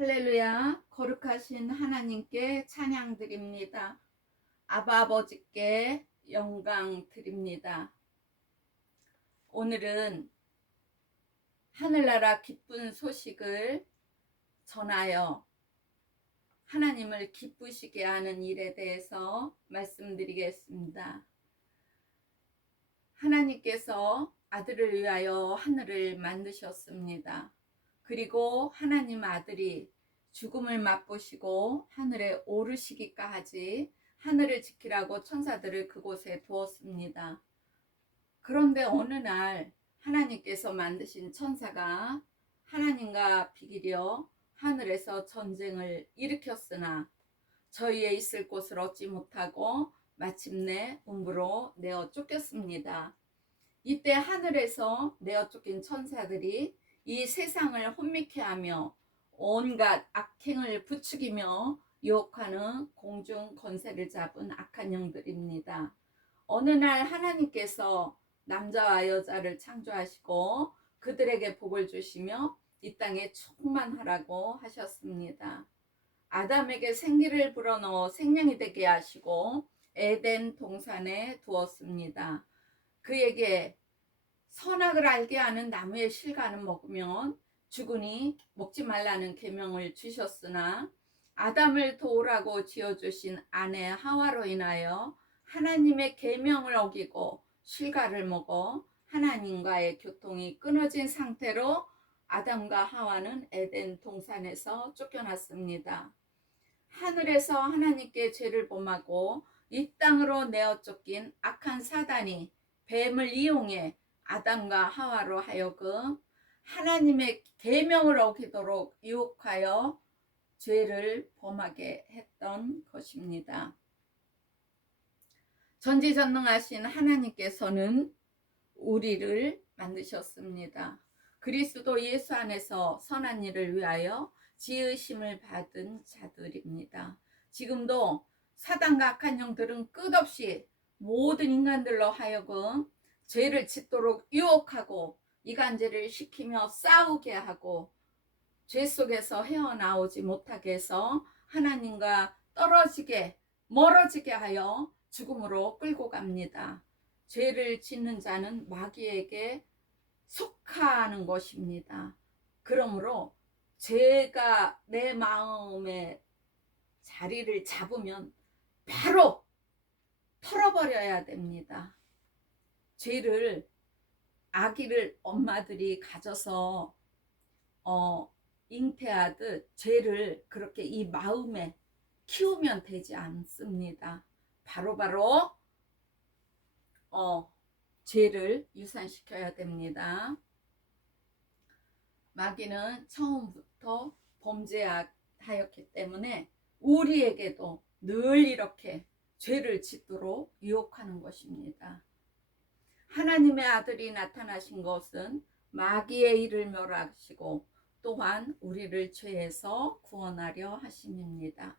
할렐루야, 거룩하신 하나님께 찬양 드립니다. 아바 아버지께 영광 드립니다. 오늘은 하늘나라 기쁜 소식을 전하여 하나님을 기쁘시게 하는 일에 대해서 말씀드리겠습니다. 하나님께서 아들을 위하여 하늘을 만드셨습니다. 그리고 하나님 아들이 죽음을 맛보시고 하늘에 오르시기까지 하늘을 지키라고 천사들을 그곳에 두었습니다. 그런데 어느 날 하나님께서 만드신 천사가 하나님과 비기려 하늘에서 전쟁을 일으켰으나 저희의 있을 곳을 얻지 못하고 마침내 음부로 내어 쫓겼습니다. 이때 하늘에서 내어 쫓긴 천사들이 이 세상을 혼미케 하며 온갖 악행을 부추기며 유혹하는 공중 권세를 잡은 악한 영들입니다. 어느 날 하나님께서 남자와 여자를 창조하시고 그들에게 복을 주시며 이 땅에 충만하라고 하셨습니다. 아담에게 생기를 불어넣어 생명이 되게 하시고 에덴 동산에 두었습니다. 그에게 선악을 알게 하는 나무의 실과는 먹으면 죽으니 먹지 말라는 계명을 주셨으나 아담을 도우라고 지어주신 아내 하와로 인하여 하나님의 계명을 어기고 실과를 먹어 하나님과의 교통이 끊어진 상태로 아담과 하와는 에덴 동산에서 쫓겨났습니다. 하늘에서 하나님께 죄를 범하고 이 땅으로 내어 쫓긴 악한 사단이 뱀을 이용해 아담과 하와로 하여금 하나님의 계명을 어기도록 유혹하여 죄를 범하게 했던 것입니다. 전지전능하신 하나님께서는 우리를 만드셨습니다. 그리스도 예수 안에서 선한 일을 위하여 지으심을 받은 자들입니다. 지금도 사단과 악한 영들은 끝없이 모든 인간들로 하여금 죄를 짓도록 유혹하고 이간질을 시키며 싸우게 하고 죄 속에서 헤어나오지 못하게 해서 하나님과 멀어지게 하여 죽음으로 끌고 갑니다. 죄를 짓는 자는 마귀에게 속하는 것입니다. 그러므로 죄가 내 마음에 자리를 잡으면 바로 털어버려야 됩니다. 죄를 아기를 엄마들이 가져서 잉태하듯 죄를 그렇게 이 마음에 키우면 되지 않습니다. 바로바로 죄를 유산시켜야 됩니다. 마귀는 처음부터 범죄하였기 때문에 우리에게도 늘 이렇게 죄를 짓도록 유혹하는 것입니다. 하나님의 아들이 나타나신 것은 마귀의 일을 멸하시고 또한 우리를 죄에서 구원하려 하심입니다.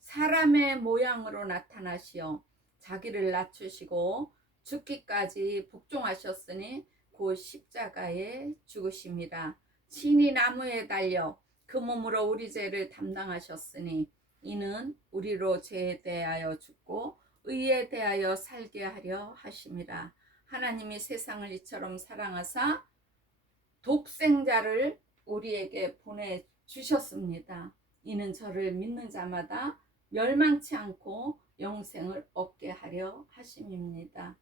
사람의 모양으로 나타나시어 자기를 낮추시고 죽기까지 복종하셨으니 곧 십자가에 죽으심이라. 친히 나무에 달려 그 몸으로 우리 죄를 담당하셨으니 이는 우리로 죄에 대하여 죽고 의에 대하여 살게 하려 하심이라. 하나님이 세상을 이처럼 사랑하사 독생자를 우리에게 보내주셨습니다. 이는 저를 믿는 자마다 멸망치 않고 영생을 얻게 하려 하심입니다.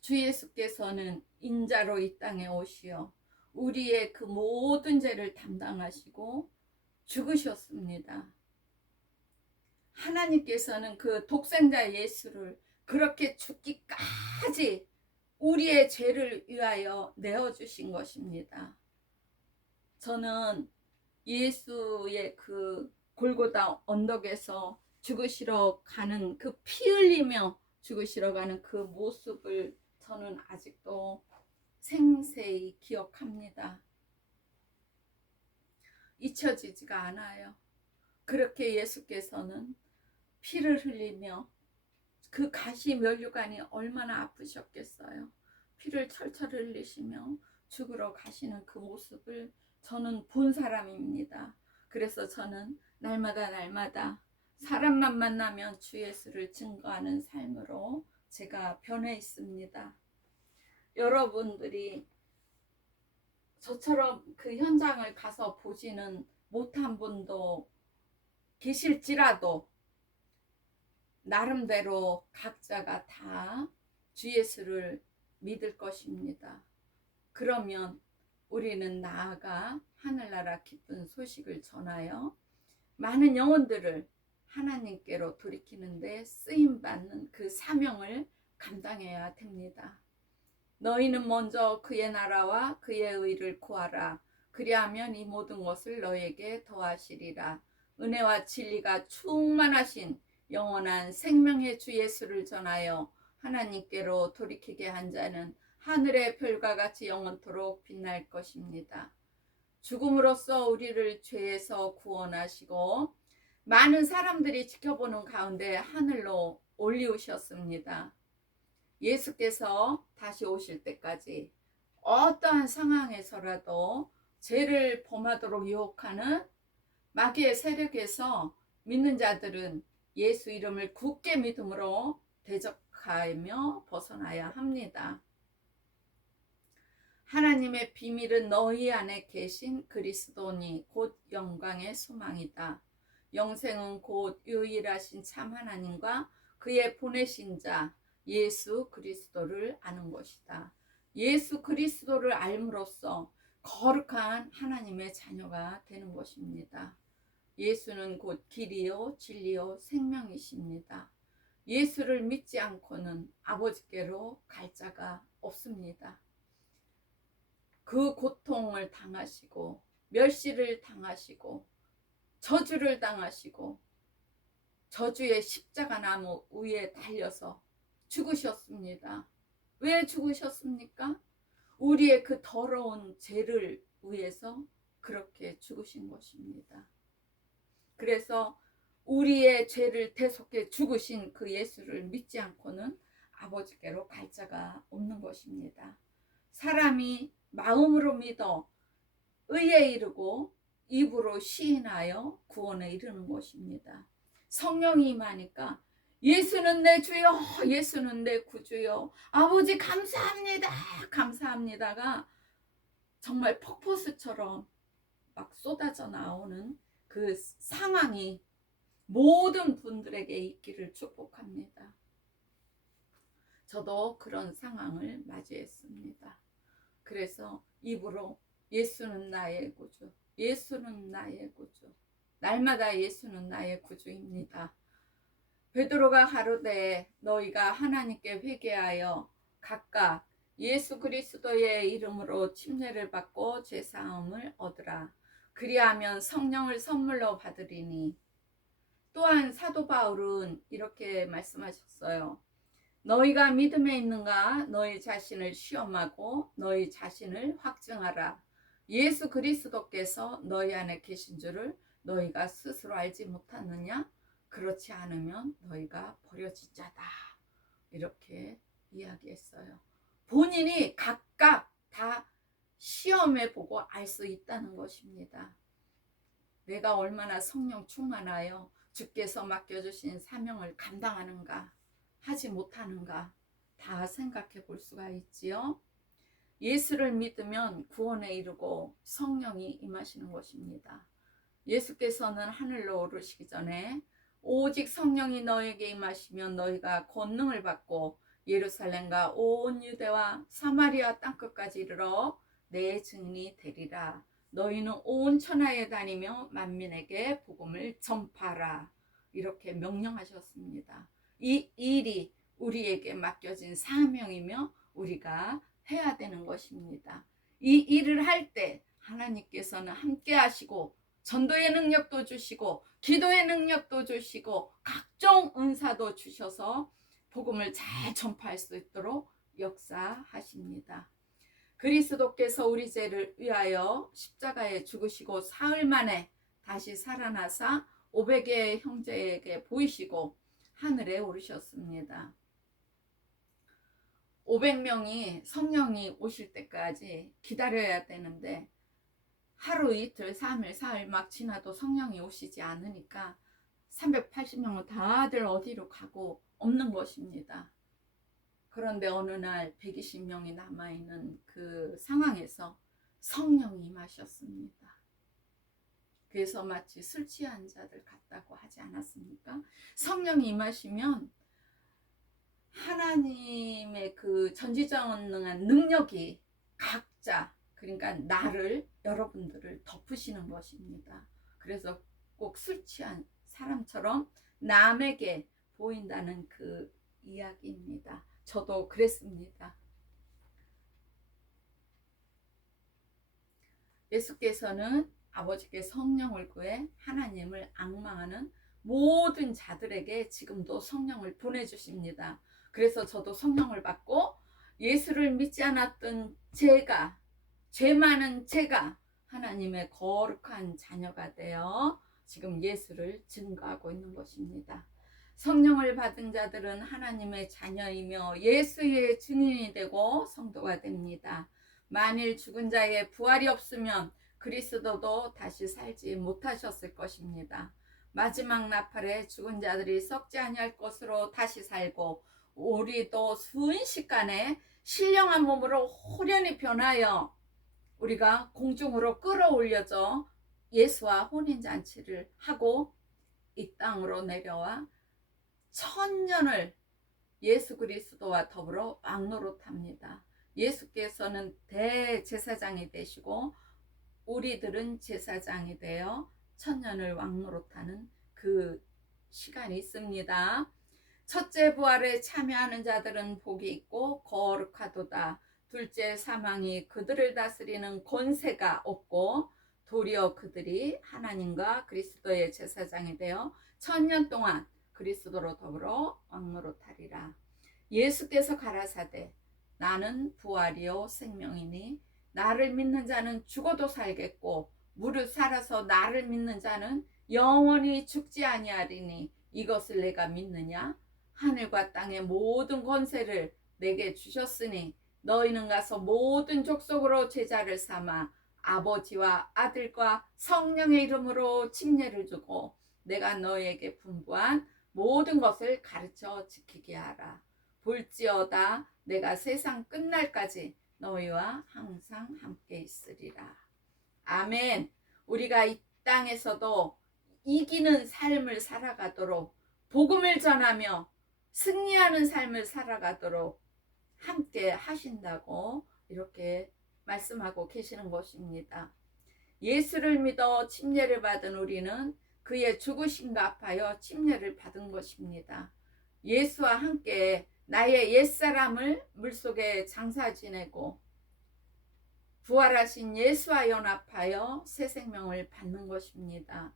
주 예수께서는 인자로 이 땅에 오시어 우리의 그 모든 죄를 담당하시고 죽으셨습니다. 하나님께서는 그 독생자 예수를 그렇게 죽기까지 우리의 죄를 위하여 내어주신 것입니다. 저는 예수의 그 골고다 언덕에서 죽으시러 가는 그 피 흘리며 죽으시러 가는 그 모습을 저는 아직도 생생히 기억합니다. 잊혀지지가 않아요. 그렇게 예수께서는 피를 흘리며 그 가시 면류관이 얼마나 아프셨겠어요. 피를 철철 흘리시며 죽으러 가시는 그 모습을 저는 본 사람입니다. 그래서 저는 날마다 사람만 만나면 주 예수를 증거하는 삶으로 제가 변해 있습니다. 여러분들이 저처럼 그 현장을 가서 보지는 못한 분도 계실지라도 나름대로 각자가 다 주 예수를 믿을 것입니다. 그러면 우리는 나아가 하늘나라 기쁜 소식을 전하여 많은 영혼들을 하나님께로 돌이키는데 쓰임받는 그 사명을 감당해야 됩니다. 너희는 먼저 그의 나라와 그의 의를 구하라. 그리하면 이 모든 것을 너희에게 더하시리라. 은혜와 진리가 충만하신 영원한 생명의 주 예수를 전하여 하나님께로 돌이키게 한 자는 하늘의 별과 같이 영원토록 빛날 것입니다. 죽음으로써 우리를 죄에서 구원하시고 많은 사람들이 지켜보는 가운데 하늘로 올리우셨습니다. 예수께서 다시 오실 때까지 어떠한 상황에서라도 죄를 범하도록 유혹하는 마귀의 세력에서 믿는 자들은 예수 이름을 굳게 믿음으로 대적하며 벗어나야 합니다. 하나님의 비밀은 너희 안에 계신 그리스도니 곧 영광의 소망이다. 영생은 곧 유일하신 참 하나님과 그의 보내신 자 예수 그리스도를 아는 것이다. 예수 그리스도를 알므로써 거룩한 하나님의 자녀가 되는 것입니다. 예수는 곧 길이요 진리요 생명이십니다. 예수를 믿지 않고는 아버지께로 갈 자가 없습니다. 그 고통을 당하시고 멸시를 당하시고 저주를 당하시고 저주의 십자가 나무 위에 달려서 죽으셨습니다. 왜 죽으셨습니까? 우리의 그 더러운 죄를 위해서 그렇게 죽으신 것입니다. 그래서 우리의 죄를 대속해 죽으신 그 예수를 믿지 않고는 아버지께로 갈 자가 없는 것입니다. 사람이 마음으로 믿어 의에 이르고 입으로 시인하여 구원에 이르는 것입니다. 성령이 임하니까 예수는 내 주요, 예수는 내 구주요, 아버지 감사합니다, 감사합니다가 정말 폭포수처럼 막 쏟아져 나오는 그 상황이 모든 분들에게 있기를 축복합니다. 저도 그런 상황을 맞이했습니다. 그래서 입으로 예수는 나의 구주, 예수는 나의 구주, 날마다 예수는 나의 구주입니다. 베드로가 가로되 너희가 하나님께 회개하여 각각 예수 그리스도의 이름으로 침례를 받고 죄사함을 얻으라. 그리하면 성령을 선물로 받으리니. 또한 사도 바울은 이렇게 말씀하셨어요. 너희가 믿음에 있는가 너희 자신을 시험하고 너희 자신을 확증하라. 예수 그리스도께서 너희 안에 계신 줄을 너희가 스스로 알지 못하느냐? 그렇지 않으면 너희가 버려진 자다. 이렇게 이야기했어요. 본인이 각각 다 시험해 보고 알 수 있다는 것입니다. 내가 얼마나 성령 충만하여 주께서 맡겨주신 사명을 감당하는가, 하지 못하는가 다 생각해 볼 수가 있지요. 예수를 믿으면 구원에 이르고 성령이 임하시는 것입니다. 예수께서는 하늘로 오르시기 전에 오직 성령이 너에게 임하시면 너희가 권능을 받고 예루살렘과 온 유대와 사마리아 땅끝까지 이르러 내 증인이 되리라. 너희는 온 천하에 다니며 만민에게 복음을 전파하라. 이렇게 명령하셨습니다. 이 일이 우리에게 맡겨진 사명이며 우리가 해야 되는 것입니다. 이 일을 할 때 하나님께서는 함께 하시고 전도의 능력도 주시고 기도의 능력도 주시고 각종 은사도 주셔서 복음을 잘 전파할 수 있도록 역사하십니다. 그리스도께서 우리 죄를 위하여 십자가에 죽으시고 사흘 만에 다시 살아나사 500의 형제에게 보이시고 하늘에 오르셨습니다. 500명이 성령이 오실 때까지 기다려야 되는데 하루 이틀 3일 4일 막 지나도 성령이 오시지 않으니까 380명은 다들 어디로 가고 없는 것입니다. 그런데 어느 날 120명이 남아있는 그 상황에서 성령이 임하셨습니다. 그래서 마치 술 취한 자들 같다고 하지 않았습니까? 성령이 임하시면 하나님의 그 전지전능한 능력이 각자, 그러니까 나를, 여러분들을 덮으시는 것입니다. 그래서 꼭 술 취한 사람처럼 남에게 보인다는 그 이야기입니다. 저도 그랬습니다. 예수께서는 아버지께 성령을 구해 하나님을 앙망하는 모든 자들에게 지금도 성령을 보내주십니다. 그래서 저도 성령을 받고 예수를 믿지 않았던 제가, 죄 많은 제가 하나님의 거룩한 자녀가 되어 지금 예수를 증거하고 있는 것입니다. 성령을 받은 자들은 하나님의 자녀이며 예수의 증인이 되고 성도가 됩니다. 만일 죽은 자의 부활이 없으면 그리스도도 다시 살지 못하셨을 것입니다. 마지막 나팔에 죽은 자들이 썩지 아니할 것으로 다시 살고 우리도 순식간에 신령한 몸으로 호련히 변하여 우리가 공중으로 끌어올려져 예수와 혼인잔치를 하고 이 땅으로 내려와 천년을 예수 그리스도와 더불어 왕노릇합니다. 예수께서는 대제사장이 되시고 우리들은 제사장이 되어 천년을 왕노릇하는 그 시간이 있습니다. 첫째 부활에 참여하는 자들은 복이 있고 거룩하도다. 둘째 사망이 그들을 다스리는 권세가 없고 도리어 그들이 하나님과 그리스도의 제사장이 되어 천년 동안 그리스도로 더불어 왕노릇하리라. 예수께서 가라사대 나는 부활이요 생명이니 나를 믿는 자는 죽어도 살겠고 무릇 살아서 나를 믿는 자는 영원히 죽지 아니하리니 이것을 내가 믿느냐? 하늘과 땅의 모든 권세를 내게 주셨으니 너희는 가서 모든 족속으로 제자를 삼아 아버지와 아들과 성령의 이름으로 침례를 주고 내가 너희에게 분부한 모든 것을 가르쳐 지키게 하라. 볼지어다 내가 세상 끝날까지 너희와 항상 함께 있으리라. 아멘. 우리가 이 땅에서도 이기는 삶을 살아가도록 복음을 전하며 승리하는 삶을 살아가도록 함께 하신다고 이렇게 말씀하고 계시는 것입니다. 예수를 믿어 침례를 받은 우리는 그의 죽으심과 합하여 침례를 받은 것입니다. 예수와 함께 나의 옛사람을 물속에 장사 지내고 부활하신 예수와 연합하여 새 생명을 받는 것입니다.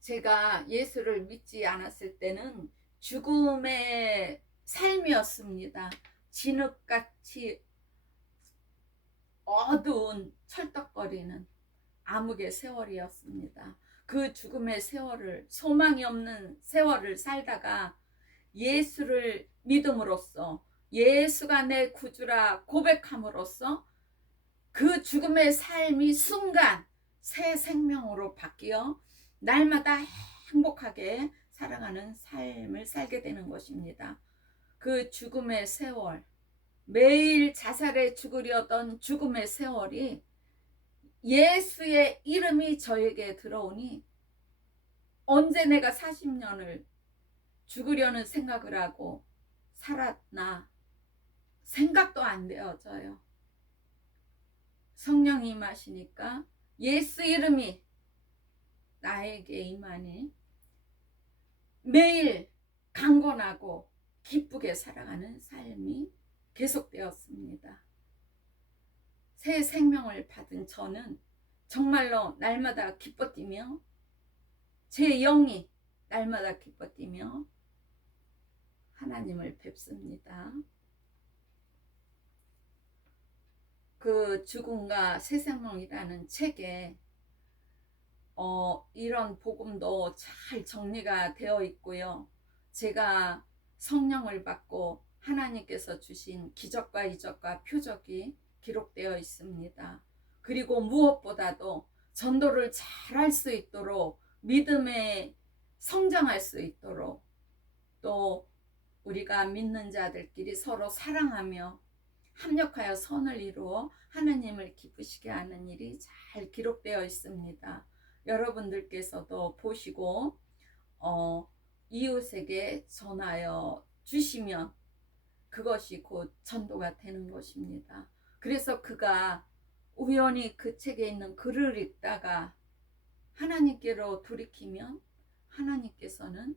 제가 예수를 믿지 않았을 때는 죽음의 삶이었습니다. 진흙같이 어두운 철떡거리는 암흑의 세월이었습니다. 그 죽음의 세월을, 소망이 없는 세월을 살다가 예수를 믿음으로써 예수가 내 구주라 고백함으로써 그 죽음의 삶이 순간 새 생명으로 바뀌어 날마다 행복하게 살아가는 삶을 살게 되는 것입니다. 그 죽음의 세월, 매일 자살에 죽으려던 죽음의 세월이 예수의 이름이 저에게 들어오니 언제 내가 40년을 죽으려는 생각을 하고 살았나 생각도 안 되어져요. 성령이 임하시니까 예수 이름이 나에게 임하니 매일 강건하고 기쁘게 살아가는 삶이 계속되었습니다. 새 생명을 받은 저는 정말로 날마다 기뻐 뛰며 제 영이 날마다 기뻐 뛰며 하나님을 뵙습니다. 그 죽음과 새 생명이라는 책에 이런 복음도 잘 정리가 되어 있고요. 제가 성령을 받고 하나님께서 주신 기적과 이적과 표적이 기록되어 있습니다. 그리고 무엇보다도 전도를 잘할 수 있도록 믿음에 성장할 수 있도록 또 우리가 믿는 자들끼리 서로 사랑하며 합력하여 선을 이루어 하나님을 기쁘시게 하는 일이 잘 기록되어 있습니다. 여러분들께서도 보시고 이웃에게 전하여 주시면 그것이 곧 전도가 되는 것입니다. 그래서 그가 우연히 그 책에 있는 글을 읽다가 하나님께로 돌이키면 하나님께서는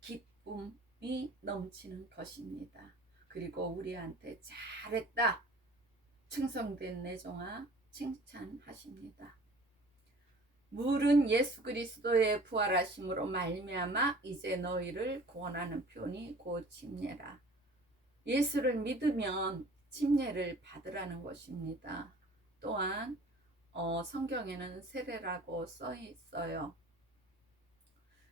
기쁨이 넘치는 것입니다. 그리고 우리한테 잘했다, 충성된 내 종아 칭찬하십니다. 물은 예수 그리스도의 부활하심으로 말미암아 이제 너희를 구원하는 표현이 곧 침례라. 예수를 믿으면 침례를 받으라는 것입니다. 또한 성경에는 세례라고 써 있어요.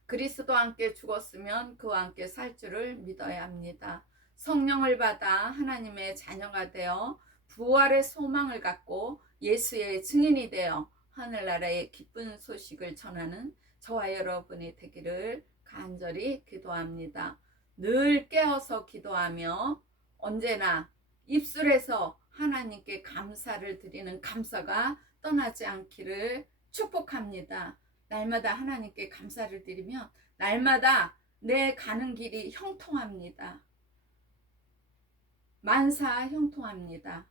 그리스도와 함께 죽었으면 그와 함께 살 줄을 믿어야 합니다. 성령을 받아 하나님의 자녀가 되어 부활의 소망을 갖고 예수의 증인이 되어 하늘나라의 기쁜 소식을 전하는 저와 여러분이 되기를 간절히 기도합니다. 늘 깨어서 기도하며 언제나 입술에서 하나님께 감사를 드리는 감사가 떠나지 않기를 축복합니다. 날마다 하나님께 감사를 드리면 날마다 내 가는 길이 형통합니다. 만사 형통합니다.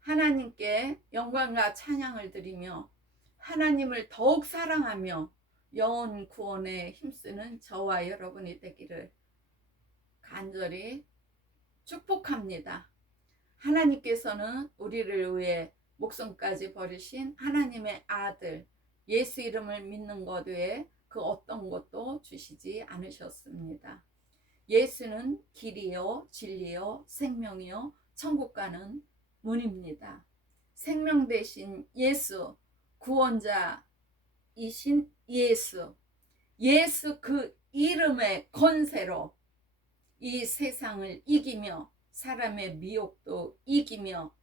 하나님께 영광과 찬양을 드리며 하나님을 더욱 사랑하며 영혼 구원에 힘쓰는 저와 여러분이 되기를 간절히 축복합니다. 하나님께서는 우리를 위해 목숨까지 버리신 하나님의 아들 예수 이름을 믿는 것 외에 그 어떤 것도 주시지 않으셨습니다. 예수는 길이요 진리요 생명이요 천국 가는 문입니다. 생명 대신 예수, 구원자이신 예수, 예수 그 이름의 권세로 이 세상을 이기며 사람의 미혹도 이기며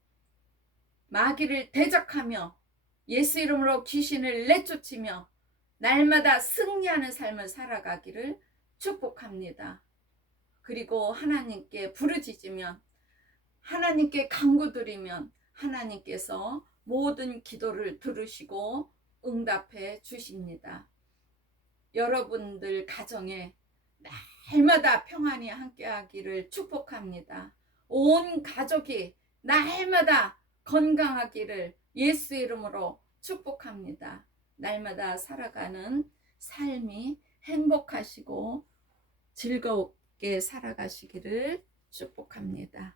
마귀를 대적하며 예수 이름으로 귀신을 내쫓으며 날마다 승리하는 삶을 살아가기를 축복합니다. 그리고 하나님께 부르짖으면 하나님께 간구드리면 하나님께서 모든 기도를 들으시고 응답해 주십니다. 여러분들 가정에 날마다 평안히 함께하기를 축복합니다. 온 가족이 날마다 건강하기를 예수 이름으로 축복합니다. 날마다 살아가는 삶이 행복하시고 즐겁게 살아가시기를 축복합니다.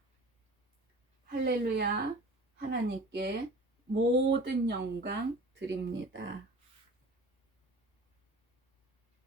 할렐루야. 하나님께 모든 영광 드립니다.